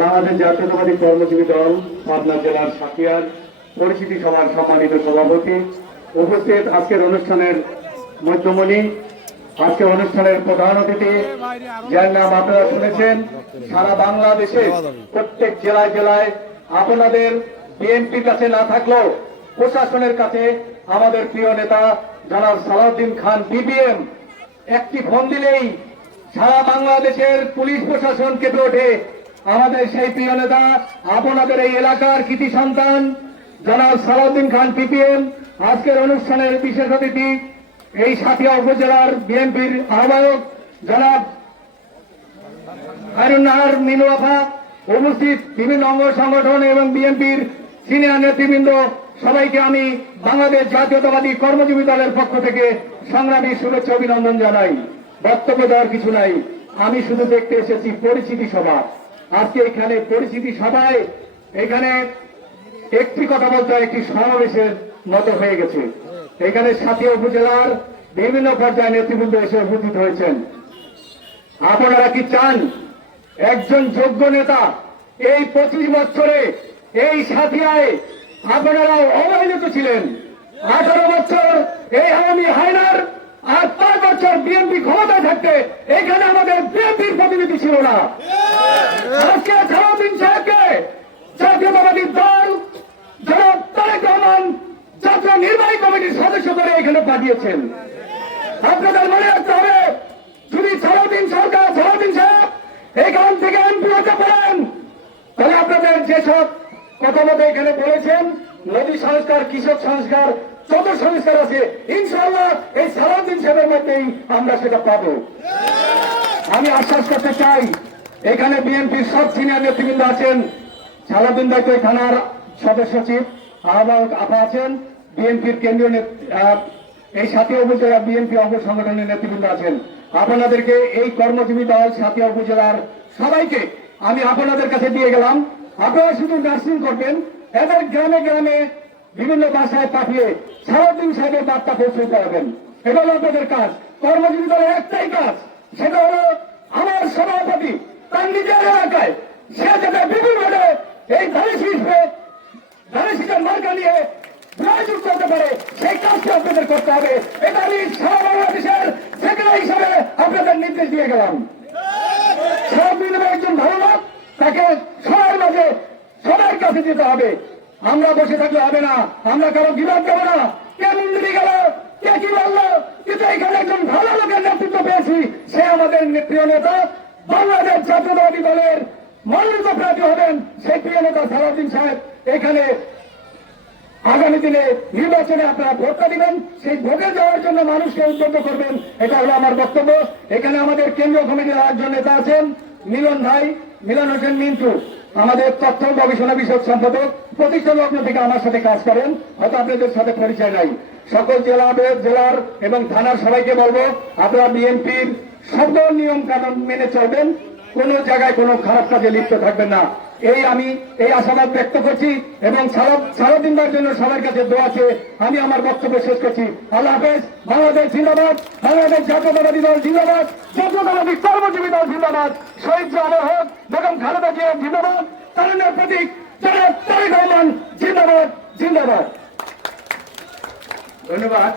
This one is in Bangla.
বাংলাদেশ জাতীয়তাবাদী কর্মজীবী দল পাবনা জেলার সাকিয়ার পরিচিতি সভার সম্মানিত সভাপতি উপস্থিত, আজকের অনুষ্ঠানের মধ্যমণি, আজকে অনুষ্ঠানের প্রধান অতিথি যার নাম আপনারা শুনেছেন। সারা বাংলাদেশে প্রত্যেক জেলায় জেলায় আপনাদের বিএনপির কাছে না থাকলেও প্রশাসনের কাছে আমাদের প্রিয় নেতা জনাব সালাউদ্দিন খান পিপিএম একটি ফোন দিলেই সারা বাংলাদেশের পুলিশ প্রশাসন কেঁপে ওঠে। আমাদের সেই প্রিয় নেতা আপনাদের এই এলাকার কৃতি সন্তান জনাব সালাউদ্দিন খান পিপিএম আজকের অনুষ্ঠানের বিশেষ অতিথি, এই সাথিয়া উপজেলার বিএনপির আহ্বায়ক জনাব খায়রুন্নাহার মিনু আফা, উপস্থিত বিভিন্ন অঙ্গ সংগঠন এবং বিএনপির সিনিয়র নেতৃবৃন্দ, সবাইকে আমি বাংলাদেশ জাতীয়তাবাদী কর্মজীবী দলের পক্ষ থেকে সংগ্রামী শুভেচ্ছা অভিনন্দন জানাই। বক্তব্য দেওয়ার কিছু নাই, আমি শুধু দেখতে এসেছি পরিচিতি সভা। আজকে এখানে পরিচিতি সভায় এখানে একটি কথা বলতে হয়, একটি সমাবেশের মতো হয়ে গেছে। এখানে সাথিয়া উপজেলার বিভিন্ন পর্যায়ে নেতৃবৃন্দ এসে উপস্থিত হয়েছেন। আপনারা কি চান একজন যোগ্য নেতা এই 25 বছরে এই সাথিয়ায় আপনারা অবহেলিত ছিলেন? 18 বছর এই আওয়ামী হায়নার আর 5 বছর বিএনপি ক্ষমতায় থাকতে এখানে আমাদের বিএনপির প্রতিনিধি ছিল না। আজকে সালাউদ্দিন সাহেবকে জাতীয়তাবাদী দল জনাব তারেক রহমান জাতীয় নির্বাহী কমিটির সদস্য করে এখানে পাঠিয়েছেন। আপনাদের মনে রাখতে হবে, যদি সালাউদ্দিন সাহেব এখান থেকে এমপি হতে পারেন, তাহলে আপনাদের যেসব কথা মতো এখানে বলেছেন, নদী সংস্কার, কৃষক সংস্কার, যত সংস্কার আছে ইনশাআল্লাহ এই সালাউদ্দিন সাহেবের মধ্যেই আমরা সেটা পাব। আমি আশ্বাস করতে চাই, এখানে বিএনপির সব সিনিয়র নেতৃবৃন্দ আছেন। সালাউদ্দিন ভাই তো থানার সদস্য সচিব, আহ্বায়ক আপা আছেন, বিএনপির কেন্দ্রীয় এই সাথিয়া উপজেলা বিএনপি অঙ্গ সংগঠনের নেতৃবৃন্দ আছেন। আপনাদেরকে এই কর্মজীবী দল সাথিয়া উপজেলার সবাইকে আমি আপনাদের কাছে দিয়ে গেলাম। আপনারা শুধু নার্সিং করবেন, এদের গ্রামে গ্রামে বিভিন্ন বাসায় পাঠিয়ে সালাউদ্দিন সাহেবের বার্তা পৌঁছে দেবেন। এটা হলো আপনাদের কাজ। কর্মজীবী দলের একটাই কাজ, সেটা হলো আমার সভাপতি তার নিজের এলাকায় সে যাতে বিভিন্নভাবে এই ধানের মার্কা নিয়ে যোগ করতে পারে, সেই কাজটি আপনাদের করতে হবে। এটা আমি সারা বাংলাদেশের সেক্রেটারি হিসাবে আপনাদের নির্দেশ দিয়ে গেলাম। সারাদিন একজন ভালো লোক, তাকে সবার মাঝে সবার কাছে যেতে হবে। আমরা বসে থাকলে হবে না, আমরা কারো বিবাদ দেবো না। কে মন্দিরে গেল, কে কি বললো, কিন্তু এখানে একজন ভালো লোকের নেতৃত্ব পেয়েছি, সে আমাদের প্রিয় নেতা, বাংলাদেশ জাতীয়তাবাদী দলের মনোনীত প্রার্থী হবেন সেই প্রিয় নেতা সালাউদ্দিন সাহেব। এখানে আগামী দিনে নির্বাচনে আপনারা ভোটটা দিবেন, সেই ভোটে যাওয়ার জন্য মানুষকে উদ্বুদ্ধ করবেন, এটা হলো আমার বক্তব্য। এখানে আমাদের কেন্দ্রীয় কমিটির একজন নেতা আছেন মিলন ভাই, মিলন হোসেন মিন্টু, আমাদের তথ্য গবেষণা বিষয়ক সম্পাদক, প্রতিষ্ঠা লগ্ন থেকে আমার সাথে কাজ করেন, হয়তো আপনাদের সাথে পরিচয় নাই। সকল জেলার এবং থানার সবাইকে বলবো, আপনারা বিএনপির শব্দ নিয়ম কানুন মেনে চলবেন, কোন জায়গায় কোনো খারাপ কাজে লিপ্ত থাকবেন না। আমি এই আশাবাদ ব্যক্ত করছি এবং সারাদিন জন্য সবার কাছে দোয়া আছে। আমি আমার বক্তব্য শেষ করছি। আল্লাহ হাফেজ। বাংলাদেশ জিন্দাবাদ, বাংলাদেশ জাতীয়তাবাদী দল জিন্দাবাদ, জাতীয়তাবাদী কর্মজীবী দল জিন্দাবাদ, শহীদ জাহান হোক, বেগম খালেদা জিয়া জিন্দাবাদ, তারুণ্যের প্রতীক জনাব তারেক রহমান জিন্দাবাদ, জিন্দাবাদ। ধন্যবাদ।